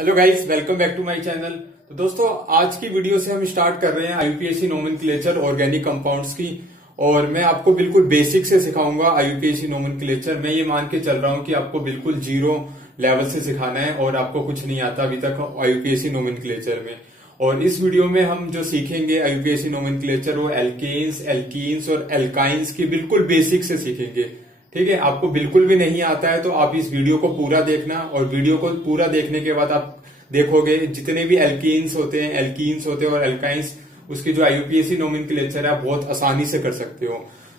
Hello guys, welcome back to my channel. तो दोस्तों, आज की वीडियो से हम स्टार्ट कर रहे हैं आईयूपीएसी नोमेनक्लेचर ऑर्गेनिक कंपाउंड्स की। और मैं आपको बिल्कुल बेसिक से सिखाऊंगा आईयूपीएसी नोमेनक्लेचर। मैं ये मान के चल रहा हूं कि आपको बिल्कुल जीरो लेवल से सिखाना है और आपको कुछ नहीं आता अभी तक आईयूपीएसी नोमेनक्लेचर में। और इस वीडियो में हम जो सीखेंगे आईयूपीएसी नोमेनक्लेचर, वो एल्केन्स, एल्कीन्स और एल्काइंस की बिल्कुल बेसिक से सीखेंगे। ठीक है, आपको बिल्कुल भी नहीं आता है तो आप इस वीडियो को पूरा देखना, और वीडियो को पूरा देखने के बाद आप देखोगे जितने भी एल्कीन्स होते हैं, एल्कीन्स होते हैं और एल्काइंस, उसकी जो आईयूपीएसी नोमेनक्लेचर है बहुत आसानी से कर सकते हो।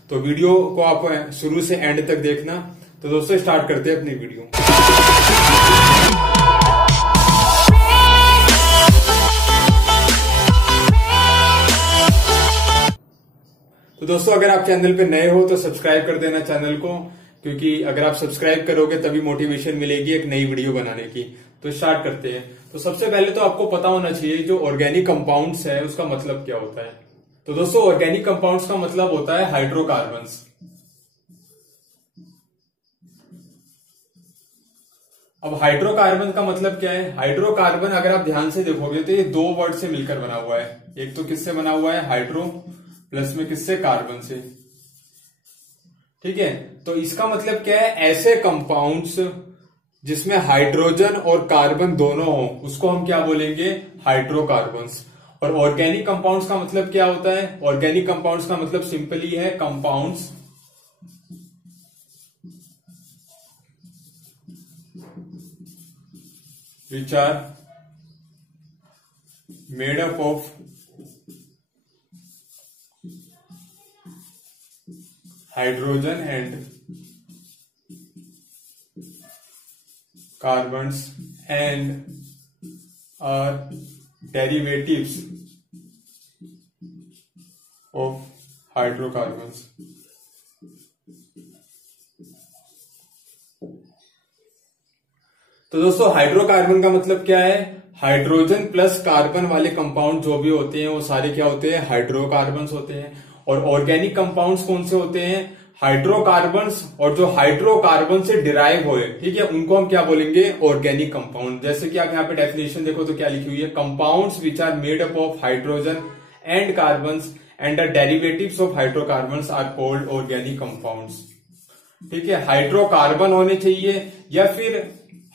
तो वीडियो को आप शुरू से एंड तक देखना। तो दोस्तों, स्टार्ट करते हैं अपनी वीडियो। तो दोस्तों, अगर आप चैनल पे नए हो तो सब्सक्राइब कर देना चैनल को, क्योंकि अगर आप सब्सक्राइब करोगे तभी मोटिवेशन मिलेगी एक नई वीडियो बनाने की। तो स्टार्ट करते हैं। तो सबसे पहले तो आपको पता होना चाहिए जो ऑर्गेनिक कंपाउंड्स है उसका मतलब क्या होता है। तो दोस्तों, ऑर्गेनिक कंपाउंड्स का मतलब होता है हाइड्रोकार्बन्स। अब हाइड्रोकार्बन का मतलब क्या है? हाइड्रोकार्बन अगर आप ध्यान से देखोगे तो ये दो वर्ड से मिलकर बना हुआ है। एक तो किससे बना हुआ है? हाइड्रो प्लस में किससे? कार्बन से। ठीक है, तो इसका मतलब क्या है? ऐसे कंपाउंड्स जिसमें हाइड्रोजन और कार्बन दोनों हो उसको हम क्या बोलेंगे? हाइड्रोकार्बन्स। और ऑर्गेनिक कंपाउंड्स का मतलब क्या होता है? ऑर्गेनिक कंपाउंड्स का मतलब सिंपली है compounds which are made up of hydrogen and carbons and are derivatives of hydrocarbons। तो दोस्तों, हाइड्रोकार्बन का मतलब क्या है? हाइड्रोजन प्लस कार्बन वाले कंपाउंड जो भी होते हैं वो सारे क्या होते हैं? हाइड्रोकार्बन्स होते हैं। और ऑर्गेनिक कंपाउंड्स कौन से होते हैं? हाइड्रोकार्बन्स, और जो हाइड्रोकार्बन से डिराइव हुए, ठीक है, उनको हम क्या बोलेंगे? Organic compound. जैसे कि आप यहाँ पे डेफिनेशन देखो तो क्या लिखी हुई है? Compounds which are made up of hydrogen and carbons and the derivatives of hydrocarbons are called organic compounds. ठीक है, हाइड्रोकार्बन होने चाहिए या फिर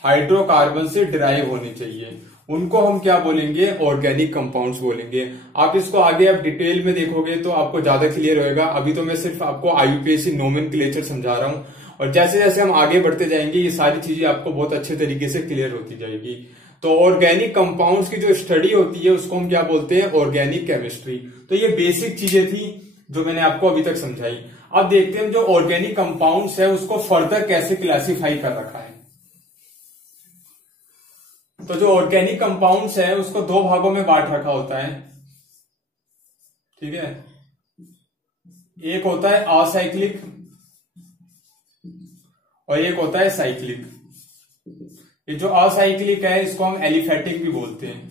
हाइड्रोकार्बन से डिराइव होने चाहिए, उनको हम क्या बोलेंगे? ऑर्गेनिक कंपाउंड्स बोलेंगे। आप इसको आगे आप डिटेल में देखोगे तो आपको ज्यादा क्लियर होएगा। अभी तो मैं सिर्फ आपको आईयूपीएसी नोमेनक्लेचर समझा रहा हूं, और जैसे जैसे हम आगे बढ़ते जाएंगे ये सारी चीजें आपको बहुत अच्छे तरीके से क्लियर होती जाएगी। तो ऑर्गेनिक कंपाउंड्स की जो स्टडी होती है उसको हम क्या बोलते हैं? Organic chemistry. तो ये बेसिक चीजें थी जो मैंने आपको अभी तक समझाई। अब देखते हैं जो ऑर्गेनिक कंपाउंड्स है उसको फर्दर कैसे क्लासीफाई कर रखा है। तो जो ऑर्गेनिक कंपाउंड्स है उसको दो भागों में बांट रखा होता है। ठीक है, एक होता है असाइक्लिक और एक होता है साइक्लिक। ये जो असाइक्लिक है इसको हम एलिफेटिक भी बोलते हैं।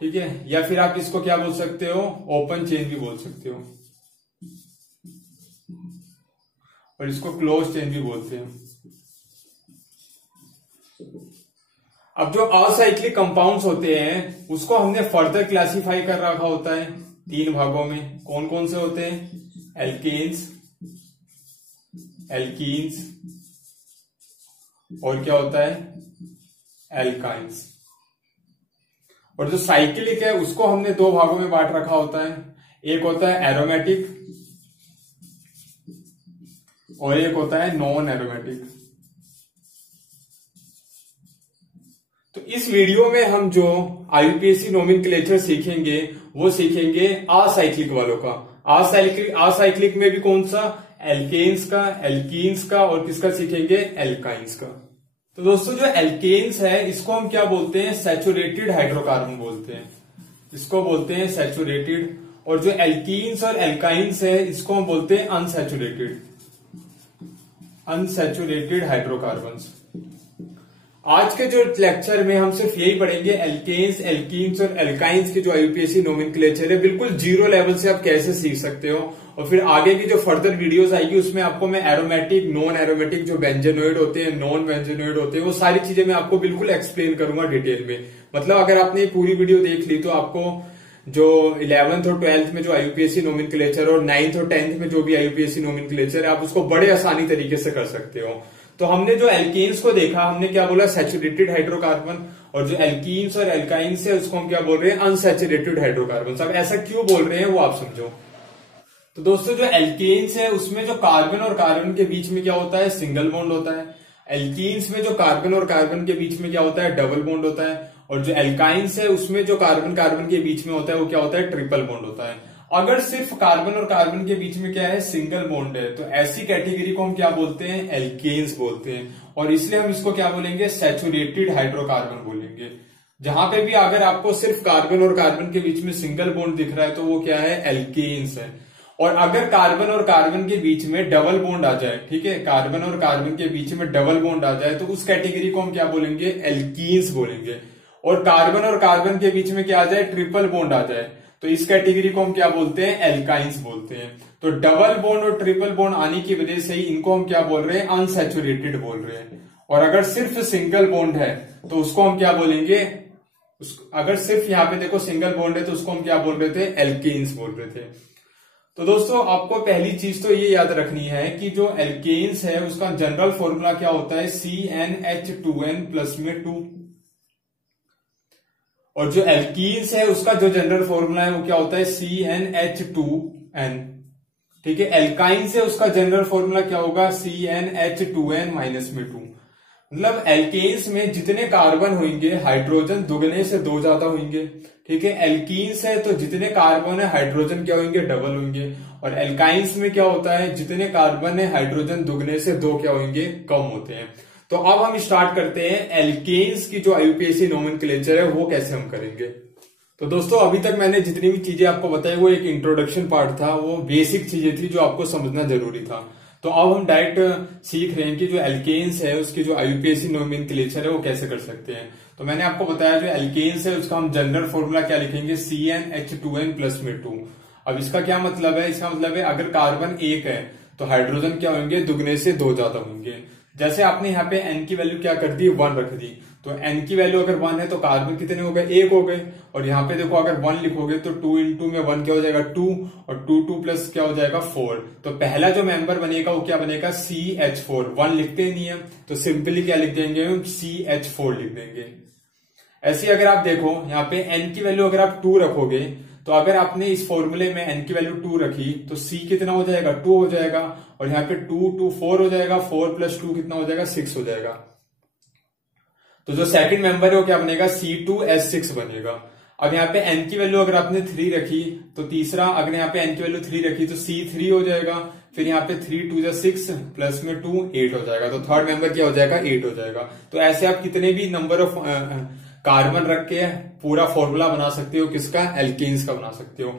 ठीक है, या फिर आप इसको क्या बोल सकते हो? ओपन चेन भी बोल सकते हो, और इसको क्लोज चेन भी बोलते हैं। अब जो असाइक्लिक कंपाउंड्स होते हैं उसको हमने फर्दर क्लासिफाई कर रखा होता है तीन भागों में। कौन कौन से होते हैं? एल्केन्स, एल्कीन्स और क्या होता है? एल्काइंस। और जो साइक्लिक है उसको हमने दो भागों में बांट रखा होता है। एक होता है एरोमेटिक और एक होता है नॉन एरोमेटिक। तो इस वीडियो में हम जो आईयूपीएसी नोमेनक्लेचर सीखेंगे वो सीखेंगे असाइक्लिक वालों का। असाइक्लिक में भी कौन सा? एल्केन्स का, एल्कीन्स का और किसका सीखेंगे? एल्काइंस का। तो दोस्तों, जो एल्केन्स है इसको हम क्या बोलते हैं? सैचुरेटेड हाइड्रोकार्बन बोलते हैं, इसको बोलते हैं सैचुरेटेड। और जो एल्कीन्स और एल्काइंस है इसको हम बोलते हैं अनसैचुरेटेड हाइड्रोकार्बन्स। आज के जो लेक्चर में हम सिर्फ यही पढ़ेंगे एल्केन्स, एल्कीन्स और एल्काइंस की जो आईयूपीएसी नोमेनक्लेचर है बिल्कुल जीरो लेवल से आप कैसे सीख सकते हो और फिर आगे की जो फर्दर वीडियोस आएगी उसमें आपको मैं एरोमेटिक, नॉन एरोमेटिक, जो बेंजेनोइड होते हैं, नॉन बेंजेनोइड होते हैं, वो सारी चीजें मैं आपको बिल्कुल एक्सप्लेन करूंगा डिटेल में। मतलब अगर आपने ये पूरी वीडियो देख ली तो आपको जो 11th और 12th में जो आईयूपीएससी नोमेनक्लेचर और 9th और 10th में जो भी आईयूपीएससी नोमेनक्लेचर है आप उसको बड़े आसानी तरीके से कर सकते हो। तो हमने जो एल्केन्स को देखा, हमने क्या बोला, सैचुरेटेड हाइड्रोकार्बन, और जो एल्कीन्स और एल्काइंस है उसको हम क्या बोल रहे हैं, अनसैचुरेटेड हाइड्रोकार्बन। अब ऐसा क्यों बोल रहे हैं वो आप समझो। तो दोस्तों जो एल्केन्स है उसमें जो कार्बन और कार्बन के बीच में क्या होता है, सिंगल बॉन्ड होता है। एल्कीन्स में जो कार्बन और कार्बन के बीच में क्या होता है, डबल बॉन्ड होता है। और जो एल्काइंस है उसमें जो कार्बन कार्बन के बीच में होता है वो क्या होता है, ट्रिपल बॉन्ड होता है। अगर सिर्फ कार्बन और कार्बन के बीच में क्या है, सिंगल बॉन्ड है, तो ऐसी कैटेगरी को हम क्या बोलते हैं, एल्केन्स बोलते हैं। और इसलिए हम इसको क्या बोलेंगे, सैचुरेटेड हाइड्रोकार्बन बोलेंगे। जहां पे भी अगर आपको सिर्फ कार्बन और कार्बन के बीच में सिंगल बॉन्ड दिख रहा है तो वो क्या है, एल्केन्स है। और अगर कार्बन और कार्बन के बीच में डबल बॉन्ड आ जाए, ठीक है, कार्बन और कार्बन के बीच में डबल बॉन्ड आ जाए तो उस कैटेगरी को हम क्या बोलेंगे, एल्कीन्स बोलेंगे। और कार्बन और कार्बन के बीच में क्या आ जाए, ट्रिपल बॉन्ड आ जाए, तो इस कैटेगरी को हम क्या बोलते हैं, एल्काइंस बोलते हैं। तो डबल बॉन्ड और ट्रिपल बॉन्ड आने की वजह से ही इनको हम क्या बोल रहे हैं, अनसैचुरेटेड बोल रहे हैं। और अगर सिर्फ सिंगल बॉन्ड है तो उसको हम क्या बोलेंगे, अगर सिर्फ यहाँ पे देखो सिंगल बॉन्ड है तो उसको हम क्या बोल रहे थे, एल्केन्स बोल रहे थे। तो दोस्तों आपको पहली चीज तो ये याद रखनी है कि जो एल्केन्स है उसका जनरल फॉर्मूला क्या होता है, CnH2n प्लस में 2। और जो एल्कीन्स है उसका जो जनरल फॉर्मूला है वो क्या होता है, CnH2n। ठीक है, एल्काइंस है उसका जनरल फॉर्मूला क्या होगा, CnH2n माइनस में 2। मतलब एल्केन्स में जितने कार्बन होंगे हाइड्रोजन दुगने से 2 ज्यादा होंगे। ठीक है, एल्कीन्स है तो जितने कार्बन है हाइड्रोजन क्या होंगे, डबल होंगे। और एल्काइंस में क्या होता है, जितने कार्बन है हाइड्रोजन दुगने से 2 क्या होंगे, कम होते हैं। तो अब हम स्टार्ट करते हैं एल्केन्स की जो आईयूपीएससी नोमेनक्लेचर है वो कैसे हम करेंगे। तो दोस्तों अभी तक मैंने जितनी भी चीजें आपको बताई वो एक इंट्रोडक्शन पार्ट था, वो बेसिक चीजें थी जो आपको समझना जरूरी था। तो अब हम डायरेक्ट सीख रहे हैं कि जो एल्केन्स है उसकी जो आईयूपीएससी नोमेनक्लेचर है वो कैसे कर सकते हैं। तो मैंने आपको बताया जो एल्केन्स है उसका हम जनरल फॉर्मूला क्या लिखेंगे, CnH2n प्लस में 2। अब इसका क्या मतलब है, इसका मतलब है अगर कार्बन 1 है तो हाइड्रोजन क्या होंगे, दुगने से 2 ज्यादा होंगे। जैसे आपने यहाँ पे n की वैल्यू क्या कर दी, 1 रख दी, तो n की वैल्यू अगर 1 है तो कार्बन कितने हो गए, 1 हो गए। और यहाँ पे देखो अगर 1 लिखोगे तो 2 इंटू में 1 क्या हो जाएगा, 2, और 2 प्लस क्या हो जाएगा, 4। तो पहला जो मेंबर बनेगा वो क्या बनेगा, CH4। 1 लिखते नहीं है तो सिंपली क्या लिख देंगे, CH4 लिख देंगे। ऐसे अगर आप देखो यहाँ पे n की वैल्यू अगर आप 2 रखोगे तो अगर आपने इस फॉर्मूले में n की वैल्यू 2 रखी तो C कितना हो जाएगा, 2 हो जाएगा। और यहाँ पे 2 4 हो जाएगा, 4 प्लस 2 कितना हो जाएगा, 6 हो जाएगा। तो जो सेकंड मेंबर है वो क्या बनेगा, C2H6 बनेगा। अब यहाँ पे n की वैल्यू अगर आपने 3 रखी तो तीसरा, अगर यहाँ पे n की वैल्यू 3 रखी तो C3 हो जाएगा। फिर यहाँ पे 3 2 6 प्लस में 2 8 हो जाएगा। तो थर्ड मेंबर क्या हो जाएगा, 8 हो जाएगा। तो ऐसे आप कितने भी नंबर ऑफ कार्बन रख के पूरा फॉर्मूला बना सकते हो, किसका, एल्केन्स का बना सकते हो।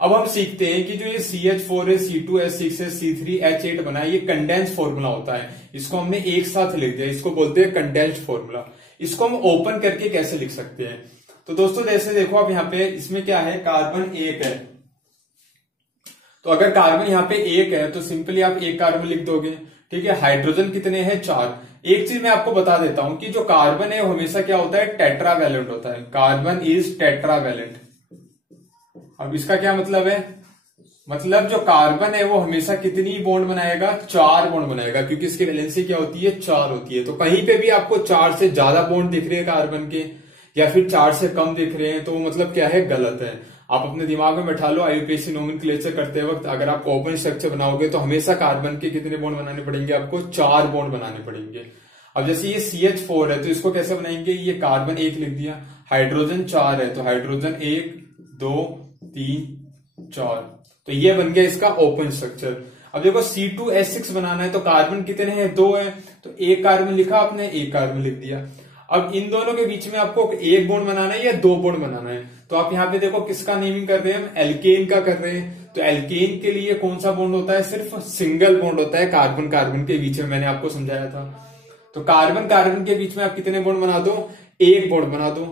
अब हम सीखते हैं कि जो ये CH4 है, C2H6 है, C3H8 बना है, ये कंडेंस फॉर्मूला होता है। इसको हमने एक साथ लिख दिया, इसको बोलते हैं कंडेंस्ड फॉर्मूला। इसको हम ओपन करके कैसे लिख सकते हैं। तो दोस्तों जैसे देखो आप यहाँ पे इसमें क्या है, कार्बन 1 है, तो अगर कार्बन यहाँ पे 1 है तो सिंपली आप 1 कार्बन लिख दोगे। ठीक है, हाइड्रोजन कितने हैं, 4। एक चीज मैं आपको बता देता हूं कि जो कार्बन है वो हमेशा क्या होता है, टेट्रावैलेंट होता है। Carbon is tetravalent. अब इसका क्या मतलब है, मतलब जो कार्बन है वो हमेशा कितनी बॉन्ड बनाएगा, 4 बॉन्ड बनाएगा, क्योंकि इसकी वैलेंसी क्या होती है, 4 होती है। तो कहीं पे भी आपको 4 से ज्यादा बॉन्ड दिख रहे हैं कार्बन के, या फिर 4 से कम दिख रहे हैं, तो वो मतलब क्या है, गलत है। आप अपने दिमाग में बैठा लो, आईयूपीएससी नोमेनक्लेचर करते वक्त अगर आप ओपन स्ट्रक्चर बनाओगे तो हमेशा कार्बन के कितने बॉन्ड बनाने पड़ेंगे, आपको 4 बॉन्ड बनाने पड़ेंगे। अब जैसे ये CH4 है तो इसको कैसे बनाएंगे, ये कार्बन 1 लिख दिया, हाइड्रोजन 4 है तो हाइड्रोजन 1 2 3 4, तो ये बन गया इसका ओपन स्ट्रक्चर। अब देखो C2H6 बनाना है तो कार्बन कितने हैं, 2 है, तो 1 कार्बन लिखा आपने, 1 कार्बन लिख दिया। अब इन दोनों के बीच में आपको 1 बॉन्ड बनाना है या 2 बॉन्ड बनाना है, तो आप यहाँ पे देखो किसका नेमिंग कर रहे हैं, हम एल्केन का कर रहे हैं। तो एल्केन के लिए कौन सा बॉन्ड होता है, सिर्फ सिंगल बॉन्ड होता है कार्बन कार्बन के बीच में, मैंने आपको समझाया था। तो कार्बन कार्बन के बीच में आप कितने बॉन्ड बना दो, 1 बॉन्ड बना दो।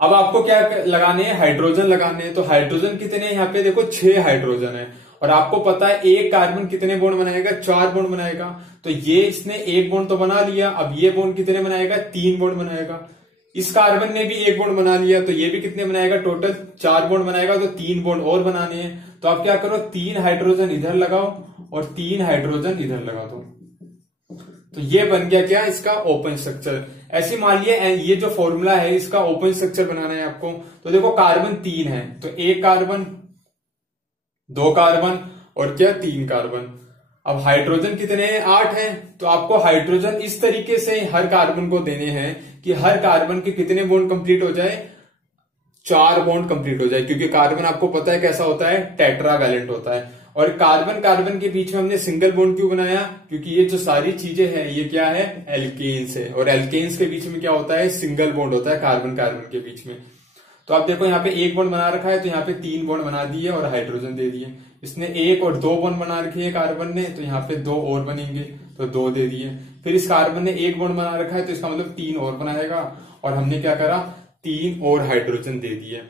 अब आपको क्या लगाने हैं, हाइड्रोजन लगाने हैं। तो हाइड्रोजन कितने हैं यहाँ पे, देखो 6 हाइड्रोजन है। और आपको पता है एक कार्बन कितने बॉन्ड बनाएगा, 4 बॉन्ड बनाएगा। तो ये इसने एक बॉन्ड तो बना लिया, अब ये बॉन्ड कितने बनाएगा, 3 बॉन्ड बनाएगा। इस कार्बन ने भी एक बॉन्ड बना लिया, तो ये भी कितने बनाएगा, टोटल 4 बॉन्ड बनाएगा। तो 3 बॉन्ड और बनाने हैं। तो आप क्या करो, 3 हाइड्रोजन इधर लगाओ और 3 हाइड्रोजन इधर लगा दो। तो ये बन गया क्या, इसका ओपन स्ट्रक्चर। ऐसे मान लिया ये जो फॉर्मूला है इसका ओपन स्ट्रक्चर बनाना है आपको। तो देखो कार्बन 3 है, तो 1 कार्बन, 2 कार्बन और क्या 3 कार्बन। अब हाइड्रोजन कितने हैं, 8 हैं। तो आपको हाइड्रोजन इस तरीके से हर कार्बन को देने हैं कि हर कार्बन के कितने बॉन्ड कंप्लीट हो जाए, 4 बॉन्ड कंप्लीट हो जाए। क्योंकि कार्बन आपको पता है कैसा होता है, टेट्रावैलेंट होता है। और कार्बन कार्बन के बीच में हमने सिंगल बॉन्ड क्यों बनाया, क्योंकि ये जो सारी चीजें हैं ये क्या है, एल्केन्स है। और एल्केन्स के बीच में क्या होता है, सिंगल बॉन्ड होता है कार्बन कार्बन के बीच में। तो आप देखो यहाँ पे 1 बॉन्ड बना रखा है, तो यहाँ पे 3 बॉन्ड बना दिए और हाइड्रोजन दे दिए। इसने 1 और 2 बॉन्ड बना रखे हैं कार्बन ने, तो यहाँ पे 2 और बनेंगे, तो 2 दे दिए। फिर इस कार्बन ने 1 बॉन्ड बना रखा है, तो इसका मतलब 3 और बनाएगा। और हमने क्या करा, 3 और हाइड्रोजन दे दिए।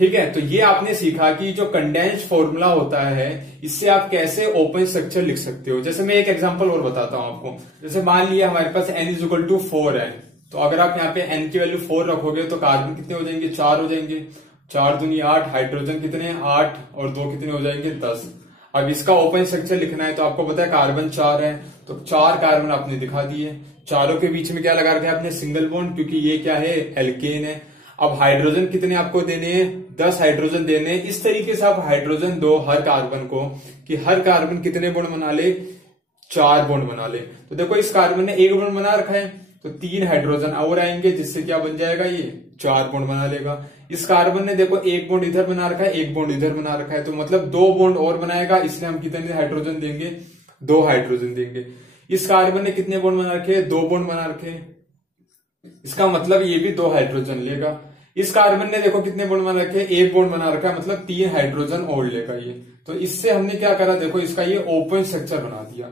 ठीक है, तो ये आपने सीखा कि जो कंडेंस्ड फॉर्मूला होता है इससे आप कैसे ओपन स्ट्रक्चर लिख सकते हो। जैसे मैं एक एग्जांपल और बताता हूं आपको। जैसे मान लिया हमारे पास n=4 है, तो अगर आप यहाँ पे n की वैल्यू 4 रखोगे तो कार्बन कितने हो जाएंगे, 4 हो जाएंगे। 4 दूनी 8, हाइड्रोजन कितने, 8 और 2 कितने हो जाएंगे, 10। अब इसका ओपन स्ट्रक्चर लिखना है, तो आपको पता है कार्बन 4 है, तो 4 कार्बन आपने दिखा दिए। चारों के बीच में क्या लगा रखा है आपने, सिंगल बॉन्ड, क्योंकि ये क्या है, एल्केन है। अब हाइड्रोजन कितने आपको देने हैं, 10 हाइड्रोजन देने हैं। इस तरीके से आप हाइड्रोजन दो हर कार्बन को कि हर कार्बन कितने बॉन्ड बना ले, 4 बॉन्ड बना ले। तो देखो इस कार्बन ने 1 बॉन्ड बना रखा है, तो 3 हाइड्रोजन और आएंगे, जिससे क्या बन जाएगा, ये 4 बॉन्ड बना लेगा। इस कार्बन ने देखो 1 बॉन्ड इधर बना रखा है, 1 बॉन्ड इधर बना रखा है, तो मतलब 2 बॉन्ड और बनाएगा। इसलिए हम कितने हाइड्रोजन देंगे, 2 हाइड्रोजन देंगे। इस कार्बन ने कितने बॉन्ड बना रखे, 2 बॉन्ड बना रखे, इसका मतलब ये भी 2 हाइड्रोजन लेगा। इस कार्बन ने देखो कितने बॉन्ड बना रखे, 1 बॉन्ड बना रखा है, मतलब 3 हाइड्रोजन और लेगा ये। तो इससे हमने क्या करा, देखो इसका ये ओपन स्ट्रक्चर बना दिया।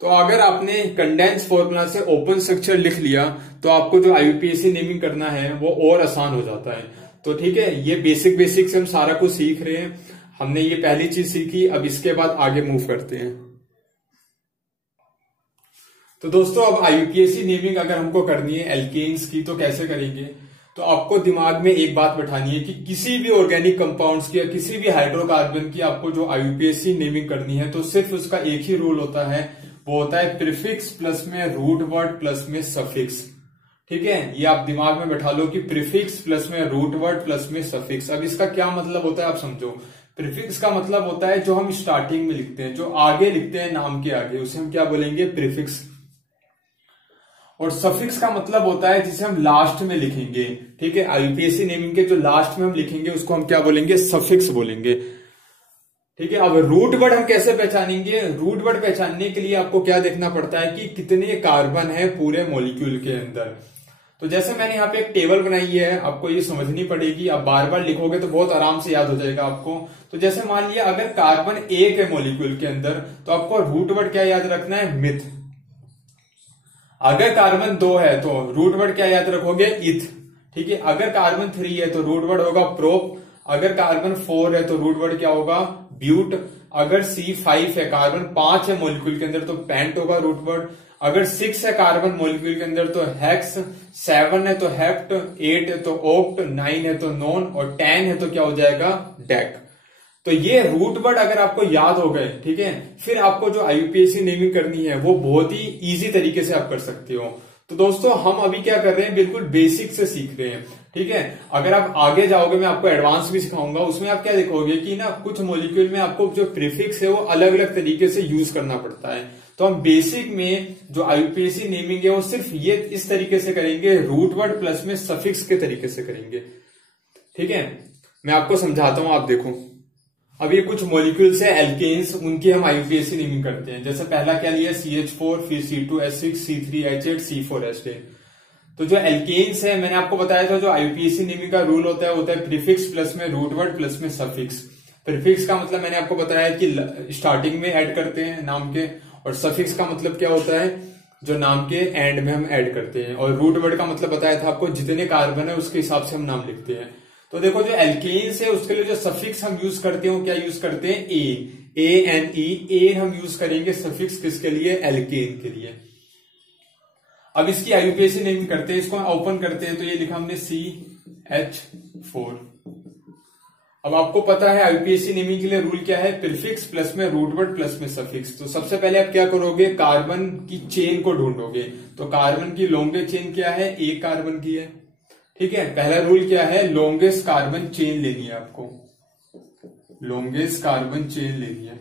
तो अगर आपने कंडेंस फॉर्मूला से ओपन स्ट्रक्चर लिख लिया तो आपको जो आईयूपीएसी नेमिंग करना है वो और आसान हो जाता है। तो ठीक है, ये बेसिक से हम सारा कुछ सीख रहे हैं। हमने ये पहली चीज सीखी, अब इसके बाद आगे मूव करते हैं। तो दोस्तों अब आईयूपीएसी नेमिंग अगर हमको करनी है एल्केन्स की तो कैसे करेंगे। तो आपको दिमाग में एक बात बैठानी है कि किसी भी ऑर्गेनिक कंपाउंड्स की या किसी भी हाइड्रोकार्बन की आपको जो आईयूपीएसी नेमिंग करनी है तो सिर्फ उसका एक ही रूल होता है, वो होता है प्रीफिक्स प्लस में रूट वर्ड प्लस में सफिक्स। ठीक है, ये आप दिमाग में बैठा लो कि प्रीफिक्स प्लस में रूट वर्ड प्लस में सफिक्स। अब इसका क्या मतलब होता है आप समझो। प्रीफिक्स का मतलब होता है जो हम स्टार्टिंग में लिखते हैं, जो आगे लिखते हैं नाम के आगे, उसे हम क्या बोलेंगे, प्रीफिक्स। और सफिक्स का मतलब होता है जिसे हम लास्ट में लिखेंगे। ठीक है, आईयूपीएसी नेमिंग के जो लास्ट में हम लिखेंगे उसको हम क्या बोलेंगे, सफिक्स बोलेंगे। ठीक है, अब रूट वर्ड हम कैसे पहचानेंगे। रूट वर्ड पहचानने के लिए आपको क्या देखना पड़ता है कि कितने कार्बन है पूरे मॉलिक्यूल के अंदर। तो जैसे मैंने यहाँ पे एक टेबल बनाई है, आपको ये समझनी पड़ेगी। आप बार बार लिखोगे तो बहुत आराम से याद हो जाएगा आपको। तो जैसे मान लिया अगर कार्बन 1 है मॉलिक्यूल के अंदर तो आपको रूट वर्ड क्या याद रखना है, मिथ। अगर कार्बन 2 है तो रूट वर्ड क्या याद रखोगे, इथ। ठीक है, अगर कार्बन 3 है तो रूट वर्ड होगा प्रोप। अगर कार्बन 4 है तो रूट वर्ड क्या होगा, ब्यूट। अगर C5 है, कार्बन 5 है मॉलिक्यूल के अंदर तो पेंट होगा रूट वर्ड। अगर 6 है कार्बन मॉलिक्यूल के अंदर तो हेक्स। 7 है तो हेप्ट। 8 है तो ओक्ट। 9 है तो नॉन और 10 है तो क्या हो जाएगा, डेक। तो ये रूट वर्ड अगर आपको याद हो गए, ठीक है, फिर आपको जो आईयूपीएसी नेमिंग करनी है वो बहुत ही इजी तरीके से आप कर सकते हो। तो दोस्तों हम अभी क्या कर रहे हैं, बिल्कुल बेसिक से सीख रहे हैं। ठीक है, अगर आप आगे जाओगे मैं आपको एडवांस भी सिखाऊंगा, उसमें आप क्या देखोगे कि ना कुछ मॉलिक्यूल में आपको जो प्रीफिक्स है वो अलग अलग तरीके से यूज करना पड़ता है। तो हम बेसिक में जो आईयूपीएसी नेमिंग है वो सिर्फ ये इस तरीके से करेंगे, रूट वर्ड प्लस में सफिक्स के तरीके से करेंगे। ठीक है, मैं आपको समझाता हूं, आप देखो। अब ये कुछ मॉलिक्यूल्स है एल्केन्स, उनकी हम आईयूपीएसी नेमिंग करते हैं। जैसे पहला क्या लिया, CH4, फिर C2H6, C3H8, C4H10। तो जो एल्केन्स है मैंने आपको बताया था, जो आईयूपीएसी नेमिंग का रूल होता है प्रीफिक्स प्लस में रूट वर्ड प्लस में सफिक्स। प्रीफिक्स का मतलब मैंने आपको बताया कि स्टार्टिंग में ऐड करते हैं नाम के, और सफिक्स का मतलब क्या होता है, जो नाम के एंड में हम ऐड करते हैं। और रूट वर्ड का मतलब बताया था आपको, जितने कार्बन है उसके हिसाब से हम नाम लिखते हैं। तो देखो जो एल्केन्स है उसके लिए जो सफिक्स हम यूज करते हैं वो क्या यूज करते हैं, ANE। ए हम यूज करेंगे सफिक्स किसके लिए, एल्केन के लिए। अब इसकी IUPAC नेमिंग करते हैं, इसको ओपन करते हैं तो ये लिखा हमने CH4। अब आपको पता है IUPAC नेमिंग के लिए रूल क्या है, प्रीफिक्स प्लस में रूट वर्ड प्लस में सफिक्स। तो सबसे पहले आप क्या करोगे, कार्बन की चेन को ढूंढोगे। तो कार्बन की लॉन्गेस्ट चेन क्या है, एक कार्बन की है, ठीक है। पहला रूल क्या है, लॉन्गेस्ट कार्बन चेन लेनी है आपको, लॉन्गेस्ट कार्बन चेन लेनी है।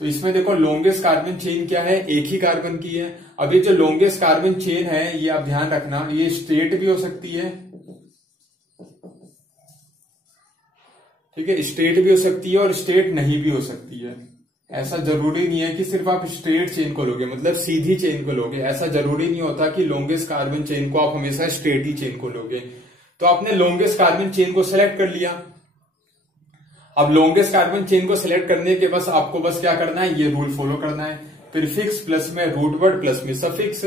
तो इसमें देखो लॉन्गेस्ट कार्बन चेन क्या है, एक ही कार्बन की है। अब ये जो लॉन्गेस्ट कार्बन चेन है ये आप ध्यान रखना, ये स्ट्रेट भी हो सकती है, ठीक है, स्ट्रेट भी हो सकती है और स्ट्रेट नहीं भी हो सकती है। ऐसा जरूरी नहीं है कि सिर्फ आप स्ट्रेट चेन को लोगे, मतलब सीधी चेन को लोगे। ऐसा जरूरी नहीं होता कि लॉन्गेस्ट कार्बन चेन को आप हमेशा स्ट्रेट ही चेन को लोगे। तो आपने लॉन्गेस्ट कार्बन चेन को सिलेक्ट कर लिया। अब लॉन्गेस्ट कार्बन चेन को सिलेक्ट करने के बस आपको बस क्या करना है, ये रूल फॉलो करना है, प्रीफिक्स प्लस में रूट वर्ड प्लस में सफिक्स,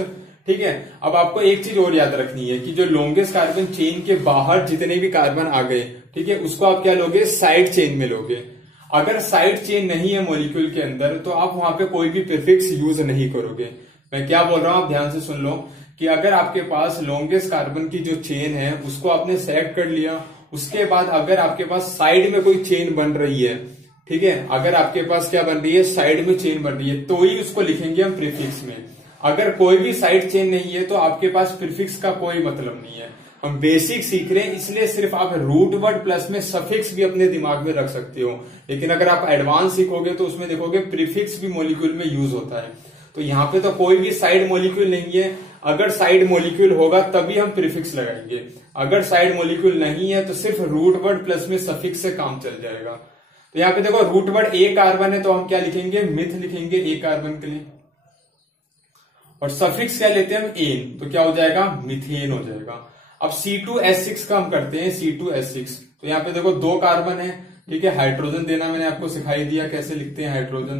ठीक है। अब आपको एक चीज और याद रखनी है कि जो लॉन्गेस्ट कार्बन चेन के बाहर जितने भी कार्बन आ गए, ठीक है, उसको आप क्या लोगे, साइड चेन में लोगे। अगर साइड चेन नहीं है मॉलिक्यूल के अंदर तो आप वहां पे कोई भी प्रीफिक्स यूज नहीं करोगे। मैं क्या बोल रहा हूं आप ध्यान से सुन लो कि अगर आपके पास लॉन्गेस्ट कार्बन की जो चेन है उसको आपने सेलेक्ट कर लिया, उसके बाद अगर आपके पास साइड में कोई चेन बन रही है, ठीक है, अगर आपके पास क्या बन रही है, साइड में चेन बन रही है, तो ही उसको लिखेंगे हम प्रीफिक्स में। अगर कोई भी साइड चेन नहीं है तो आपके पास प्रीफिक्स का कोई मतलब नहीं है। हम बेसिक सीख रहे हैं इसलिए सिर्फ आप रूट वर्ड प्लस में सफिक्स भी अपने दिमाग में रख सकते हो, लेकिन अगर आप एडवांस सीखोगे तो उसमें देखोगे प्रीफिक्स भी मॉलिक्यूल में यूज होता है। तो यहाँ पे तो कोई भी साइड मॉलिक्यूल नहीं है, अगर साइड मॉलिक्यूल होगा तभी हम प्रीफिक्स लगाएंगे। अगर साइड मॉलिक्यूल नहीं है तो सिर्फ रूट वर्ड प्लस में सफिक्स से काम चल जाएगा। तो यहाँ पे देखो रूट वर्ड ए कार्बन है तो हम क्या लिखेंगे, मिथ लिखेंगे ए कार्बन के लिए, और सफिक्स क्या लेते हैं हम, एन, तो क्या हो जाएगा, मिथेन हो जाएगा। अब C2H6 का हम करते हैं, C2H6। तो यहाँ पे देखो दो कार्बन है, ठीक है, हाइड्रोजन देना मैंने आपको सिखाई दिया कैसे लिखते हैं हाइड्रोजन।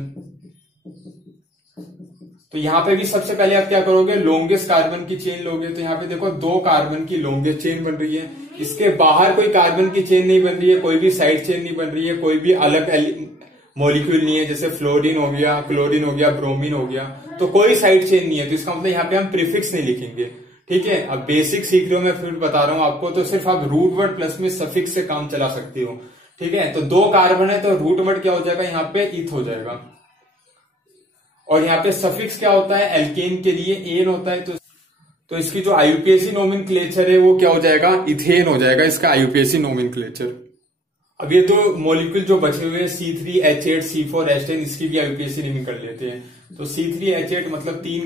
तो यहाँ पे भी सबसे पहले आप क्या करोगे, लॉन्गेस्ट कार्बन की चेन लोगे। तो यहाँ पे देखो दो कार्बन की लॉन्गेस्ट चेन बन रही है, इसके बाहर कोई कार्बन की चेन नहीं बन रही है, कोई भी साइड चेन नहीं बन रही है, कोई भी अलग मॉलिक्यूल नहीं है, जैसे फ्लोरीन हो गया, क्लोरीन हो गया, ब्रोमीन हो गया, तो कोई साइड चेन नहीं है। तो इसका मतलब यहाँ पे हम प्रीफिक्स नहीं लिखेंगे, ठीक है। अब बेसिक सीख रहे हो, मैं फिर बता रहा हूं आपको, तो सिर्फ आप रूट वर्ड प्लस में सफिक्स से काम चला सकते हो, ठीक है। तो दो कार्बन है तो रूट वर्ड क्या हो जाएगा, यहाँ पे इथ हो जाएगा। और यहाँ पे सफिक्स क्या होता है, एल्केन के लिए एन होता है। तो इसकी जो IUPAC नोमेनक्लेचर है वो क्या हो जाएगा, इथेन हो जाएगा इसका IUPAC नोमेनक्लेचर। अब ये दो मॉलिक्यूल जो बचे हुए हैं C3H8 C4H10, इसकी भी IUPAC नेमिंग कर लेते हैं। तो C3H8 मतलब तीन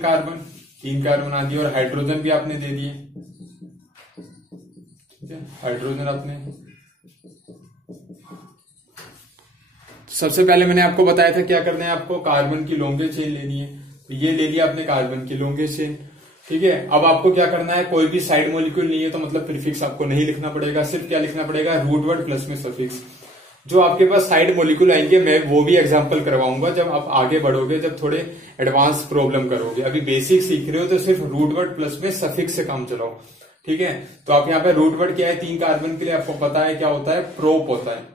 कार्बन आ दिए, और हाइड्रोजन भी आपने दे दिए, ठीक है, हाइड्रोजन आपने। सबसे पहले मैंने आपको बताया था क्या करना है, आपको कार्बन की लॉन्गेस्ट चेन लेनी है। तो ये ले लिया आपने कार्बन की लॉन्गेस्ट चेन, ठीक है। अब आपको क्या करना है, कोई भी साइड मॉलिक्यूल नहीं है तो मतलब प्रीफिक्स आपको नहीं लिखना पड़ेगा, सिर्फ क्या लिखना पड़ेगा, रूट वर्ड प्लस में सफिक्स। जो आपके पास साइड मॉलिक्यूल आएंगे मैं वो भी एग्जांपल करवाऊंगा जब आप आगे बढ़ोगे, जब थोड़े एडवांस प्रॉब्लम करोगे। अभी बेसिक सीख रहे हो तो सिर्फ रूट वर्ड प्लस में सफिक्स से काम चलाओ, ठीक है। तो आप यहाँ पे रूट वर्ड क्या है, तीन कार्बन के लिए आपको पता है क्या होता है, प्रोप होता है।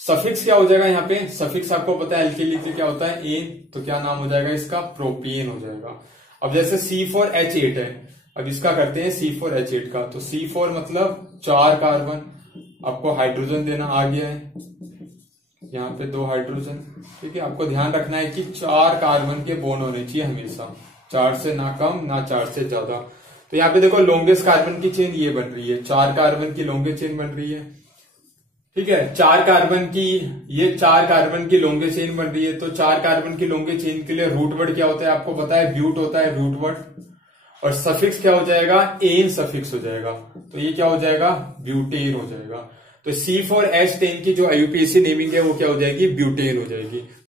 सफिक्स क्या हो जाएगा, यहाँ पे सफिक्स आपको पता है एल्केन के लिए क्या होता है, एन, तो क्या नाम हो जाएगा इसका, प्रोपेन हो जाएगा। अब जैसे C4H8 है, अब इसका करते हैं C4H8 का। तो C4 मतलब चार कार्बन, आपको हाइड्रोजन देना आ गया है, यहाँ पे दो हाइड्रोजन, ठीक है। आपको ध्यान रखना है कि चार कार्बन के बॉन्ड होने चाहिए हमेशा, चार से ना कम ना चार से ज्यादा। तो यहाँ पे देखो लॉन्गेस्ट कार्बन की चेन ये बन रही है, चार कार्बन की लॉन्गेस्ट चेन बन रही है, ठीक है। चार कार्बन की लॉन्गेस्ट चेन बन रही है। तो चार कार्बन की लॉन्गेस्ट चेन के लिए रूट वर्ड क्या होता है आपको पता है, ब्यूट होता है रूट वर्ड, और सफिक्स क्या हो जाएगा, एन सफिक्स हो जाएगा। तो ये क्या हो जाएगा, ब्यूटेन हो जाएगा। तो C4H10 की जो IUPAC नेमिंग है वो क्या हो जाएगी, ब्यूटेन हो जाएगी।